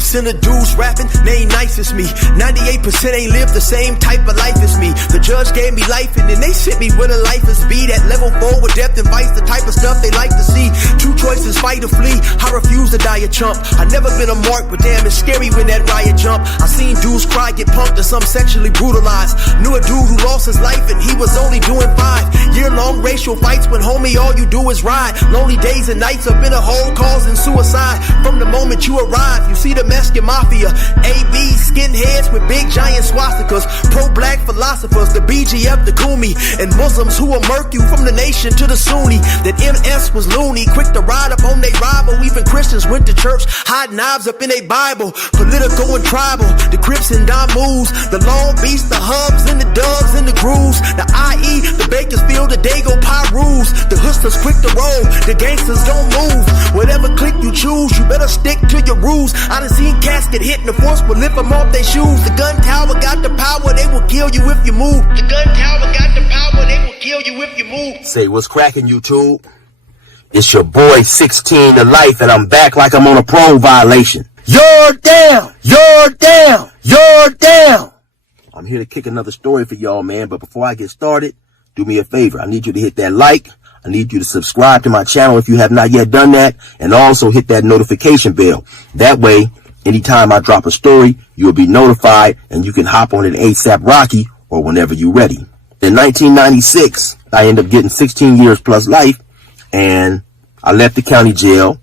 98% of dudes rapping, they ain't nice as me. 98% ain't lived the same type of life as me. The judge gave me life and then they sent me where the life is be. That level 4 with depth and vice, the type of stuff they like to see. Two choices, fight or flee. I refuse to die a chump. I never been a mark, but damn, it's scary when that riot jump. I seen dudes cry, get punked, or some sexually brutalized. Knew a dude who lost his life and he was only doing 5 year-long racial fights when homie all you do is ride. Lonely days and nights up in a hole causing suicide. From the moment you arrive, you see the Mexican mafia, AB skinheads with big giant swastikas, pro-black philosophers, the BGF, the Kumi, and Muslims who will murk you from the nation to the Sunni. That MS was loony, quick to ride up on they rival. Even Christians went to church, hide knives up in they Bible. Political and tribal, the Crips and Damus, the Long Beach, the Hubs and the Dubs and the Grooves, the IE, the Bakersfield, the Dago Pyrus, the Hustlers quick to roll, the gangsters don't move. Whatever clique you choose, you better stick to your rules. I done seen cats get hit and the force will lift them off their shoes. The gun tower got the power, they will kill you if you move. The gun tower got the power, they will kill you if you move. Say, what's cracking, YouTube? It's your boy 16 to life, and I'm back like I'm on a parole violation. You're down! You're down! You're down! I'm here to kick another story for y'all, man, but before I get started, do me a favor. I need you to hit that like. I need you to subscribe to my channel if you have not yet done that, and also hit that notification bell. That way, anytime I drop a story, you'll be notified, and you can hop on it ASAP Rocky or whenever you're ready. In 1996, I ended up getting 16 years plus life, and I left the county jail.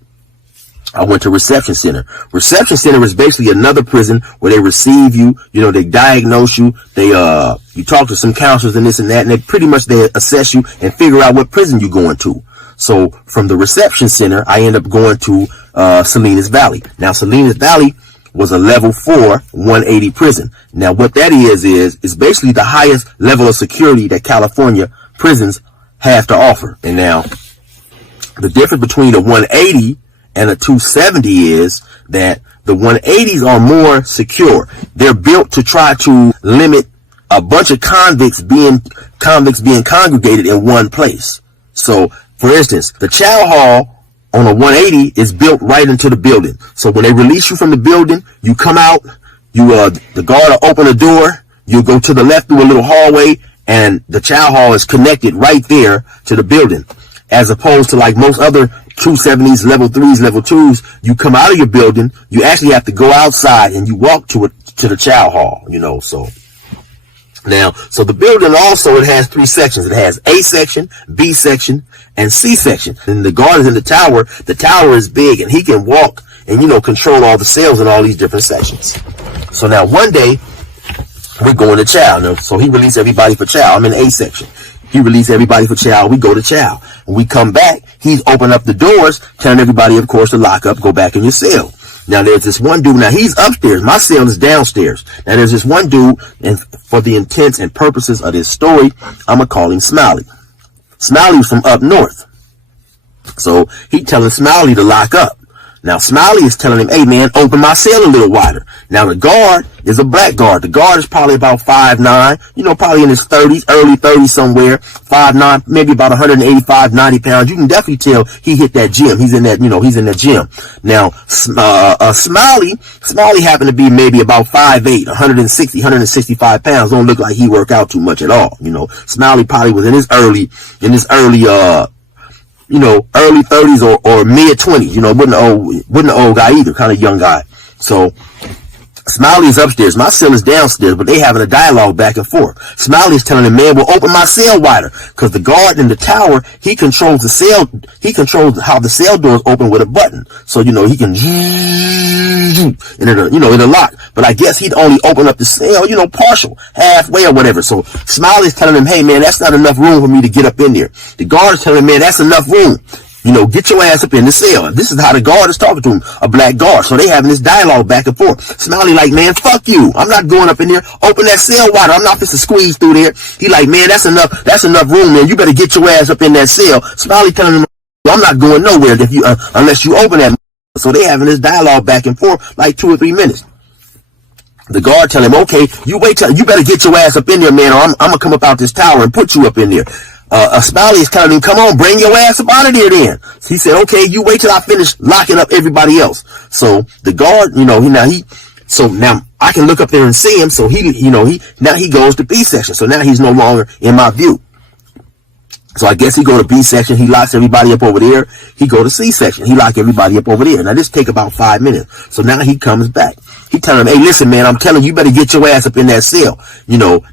I went to reception center. Reception center is basically another prison where they receive you, you know, they diagnose you, they, you talk to some counselors and this and that, and they pretty much, they assess you and figure out what prison you're going to. So from the reception center, I ended up going to, Salinas Valley. Now, Salinas Valley was a level 4, 180 prison. Now, what that is basically the highest level of security that California prisons have to offer. And now, the difference between a 180 and a 270 is that the 180s are more secure. They're built to try to limit a bunch of convicts being congregated in one place. So, for instance, the chow hall on a 180 is built right into the building. So when they release you from the building, you come out, the guard will open the door, you go to the left through a little hallway, and the chow hall is connected right there to the building. As opposed to like most other 270s, level 3s, level 2s, you come out of your building, you actually have to go outside and you walk to the chow hall, you know, so. Now, so the building also, it has 3 sections. It has A section, B section, and C section. And the guard is in the tower is big and he can walk and, you know, control all the cells in all these different sections. So now one day, we're going to chow. Now, so he released everybody for chow. I'm in A section. He released everybody for chow. We go to chow. When we come back, he's opened up the doors, telling everybody, of course, to lock up, go back in your cell. Now, there's this one dude. Now, he's upstairs. My cell is downstairs. Now, there's this one dude, and for the intents and purposes of this story, I'm going to call him Smiley. Smiley's from up north. So, he telling Smiley to lock up. Now, Smiley is telling him, hey, man, open my cell a little wider. Now, the guard is a black guard. The guard is probably about 5'9", you know, probably in his 30s, early 30s somewhere, 5'9", maybe about 185, 90 pounds. You can definitely tell he hit that gym. He's in that, you know, he's in the gym. Now, Smiley happened to be maybe about 5'8", 160, 165 pounds. Don't look like he worked out too much at all. You know, Smiley probably was in his early, you know, early 30s or mid 20s, you know, wasn't an old guy either, kind of young guy. So Smiley is upstairs. My cell is downstairs, but they having a dialogue back and forth. Smiley is telling the man, well, open my cell wider. Cause the guard in the tower, he controls the cell, he controls how the cell doors open with a button. So, you know, he can, and it'll, you know, it'll lock. But I guess he'd only open up the cell, you know, partial, halfway or whatever. So Smiley's telling him, hey man, that's not enough room for me to get up in there. The guard is telling him, man, that's enough room. You know, get your ass up in the cell. This is how the guard is talking to him, a black guard. So they having this dialogue back and forth. Smiley like, man, fuck you. I'm not going up in there. Open that cell wider. I'm not just to squeeze through there. He like, man, that's enough room, man. You better get your ass up in that cell. Smiley telling him, I'm not going nowhere if you, unless you open that. So they having this dialogue back and forth like 2 or 3 minutes. The guard tell him, okay, you wait till, you better get your ass up in there, man, or I'm gonna come up out this tower and put you up in there. Smiley is telling him, come on, bring your ass up out of there then. So he said, okay, you wait till I finish locking up everybody else. So the guard, so now I can look up there and see him. So now he goes to B section. So now he's no longer in my view. So I guess he go to B section. He locks everybody up over there. He go to C section. He lock everybody up over there. Now this take about 5 minutes. So now he comes back. He telling him, hey, listen, man, I'm telling you, you better get your ass up in that cell.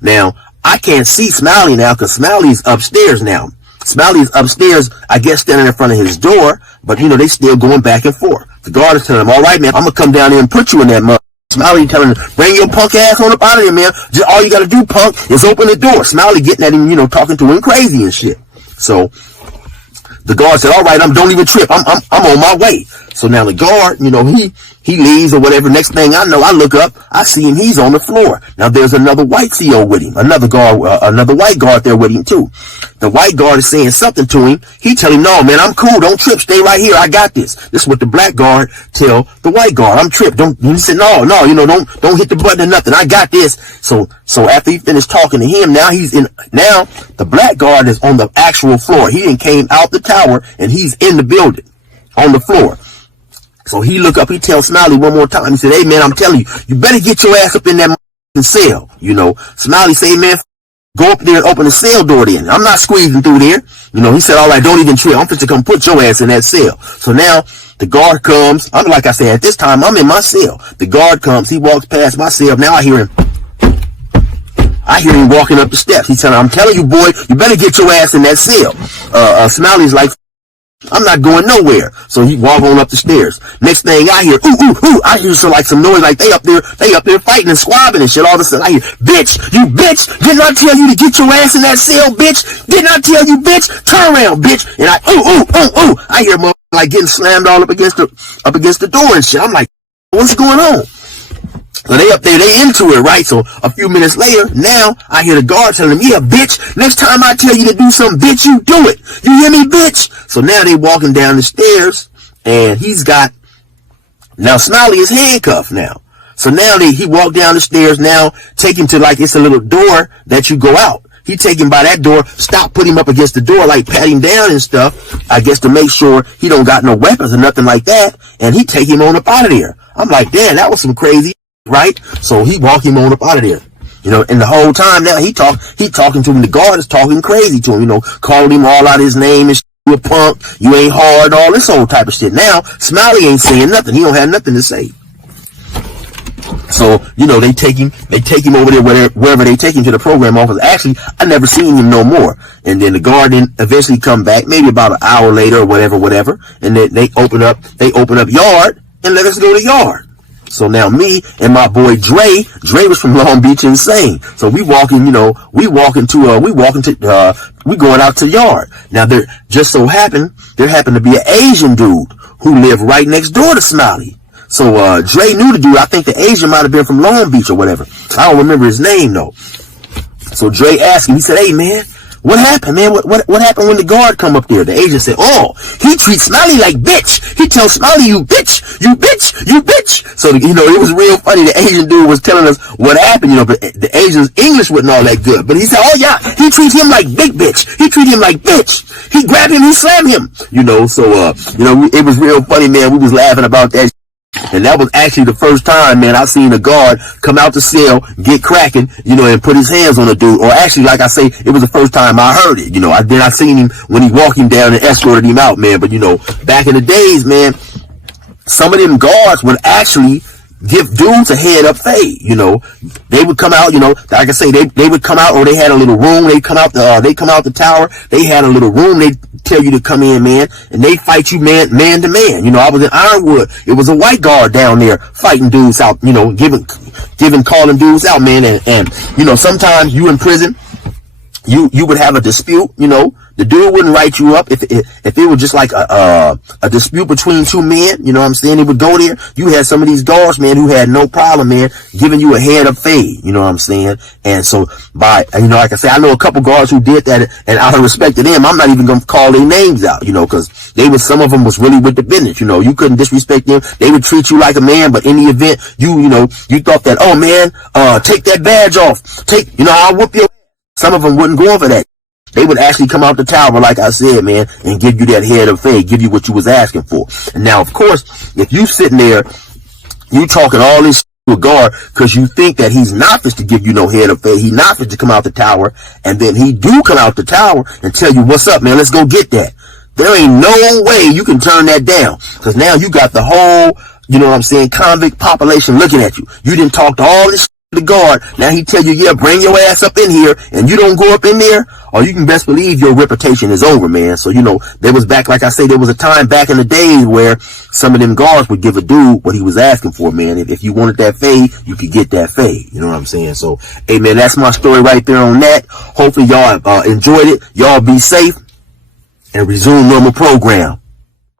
Now I can't see Smiley now because Smiley's upstairs now. Smiley's upstairs, I guess, standing in front of his door. But, they still going back and forth. The guard is telling him, all right, man, I'm going to come down there and put you in that mud. Smiley telling him, bring your punk ass on up out of there, man. Just all you got to do, punk, is open the door. Smiley getting at him, talking to him crazy and shit. So the guard said, all right, don't even trip. I'm on my way. So now the guard, he leaves or whatever. Next thing I know, I look up, I see him. He's on the floor. Now there's another white CO with him, another white guard there with him too. The white guard is saying something to him. He tell him, no, man, I'm cool. Don't trip. Stay right here. I got this. This is what the black guard tell the white guard. I'm tripped. He said, no, don't hit the button or nothing. I got this. So after he finished talking to him, now the black guard is on the actual floor. He done came out the tower and he's in the building on the floor. So he look up, he tells Smiley one more time. He said, hey man, I'm telling you, you better get your ass up in that cell. Smiley say, man, go up there and open the cell door then. I'm not squeezing through there. He said, all right, don't even trip. I'm to come put your ass in that cell. So now the guard comes. Like I said, at this time, I'm in my cell. The guard comes. He walks past my cell. Now I hear him walking up the steps. He's telling, I'm telling you, boy, you better get your ass in that cell. Smiley's like, I'm not going nowhere. So he walk on up the stairs. Next thing I hear, ooh, I hear some noise like they up there fighting and squabbling and shit. All of a sudden I hear, bitch, you bitch, didn't I tell you to get your ass in that cell, bitch? Didn't I tell you, bitch? Turn around, bitch. And I, ooh, I hear mother like getting slammed all up against the door and shit. I'm like, what's going on? So they up there, they into it, right? So a few minutes later, now I hear the guard telling them, yeah, bitch, next time I tell you to do something, bitch, you do it. You hear me, bitch? So now they walking down the stairs and now Smiley is handcuffed now. So now he walked down the stairs now, take him to it's a little door that you go out. He take him by that door, put him up against the door, pat him down and stuff, I guess to make sure he don't got no weapons or nothing like that. And he take him on up out of there. I'm like, damn, that was some crazy. Right? So he walked him on up out of there. And the whole time now he talking to him. The guard is talking crazy to him, calling him all out his name and shit. You a punk, you ain't hard, all this old type of shit. Now, Smiley ain't saying nothing. He don't have nothing to say. So, they take him over there wherever they take him to the program office. Actually, I never seen him no more. And then the guard eventually come back, maybe about an hour later or whatever. And then they open up yard and let us go to yard. So now me and my boy Dre was from Long Beach Insane. So we going out to the yard. Now there happened to be an Asian dude who lived right next door to Smiley. So Dre knew the dude. I think the Asian might have been from Long Beach or whatever. I don't remember his name though. So Dre asked him, he said, hey man, what happened, man? What happened when the guard come up there? The agent said, oh, he treats Smiley like bitch. He tells Smiley, you bitch, you bitch, you bitch. So, it was real funny. The Asian dude was telling us what happened, but the Asian's English wasn't all that good. But he said, oh yeah, he treats him like big bitch. He treats him like bitch. He grabbed him, he slammed him. So, it was real funny, man. We was laughing about that. And that was actually the first time, man, I seen a guard come out the cell, get cracking, and put his hands on a dude. Or actually, like I say, it was the first time I heard it. I seen him when he walked him down and escorted him out, man. But, back in the days, man, some of them guards would actually give dudes a head up fade. They would come out, like I say, they would come out, or they had a little room. They come out the tower. They had a little room. They tell you to come in, man, and they fight you man to man. I was in Ironwood. It was a white guard down there fighting dudes out, calling dudes out, man. And sometimes you in prison, you would have a dispute, the dude wouldn't write you up if it was just like a dispute between two men, what I'm saying? They would go there. You had some of these guards, man, who had no problem, man, giving you a head up fade, what I'm saying? And so like I said, I know a couple guards who did that, and out of respect to them, I'm not even gonna call their names out, cause some of them was really with the business, you couldn't disrespect them. They would treat you like a man, but in the event, you thought that, oh man, take that badge off. I'll whoop your. Some of them wouldn't go over that. They would actually come out the tower, like I said, man, and give you that head of fade, give you what you was asking for. And now, of course, if you sitting there, you talking all this shit to a guard because you think that he's not fit to give you no head of fade, he not fit to come out the tower, and then he do come out the tower and tell you, what's up, man, let's go get that. There ain't no way you can turn that down, because now you got the whole, you know what I'm saying, convict population looking at you. You didn't talk to all this the guard. Now he tell you, yeah, bring your ass up in here, and you don't go up in there, or you can best believe your reputation is over, man. So, you know, there was back, like I say, there was a time back in the days where some of them guards would give a dude what he was asking for, man. If you wanted that fade, you could get that fade. You know what I'm saying? So, hey, man, that's my story right there on that. Hopefully y'all enjoyed it. Y'all be safe and resume normal program.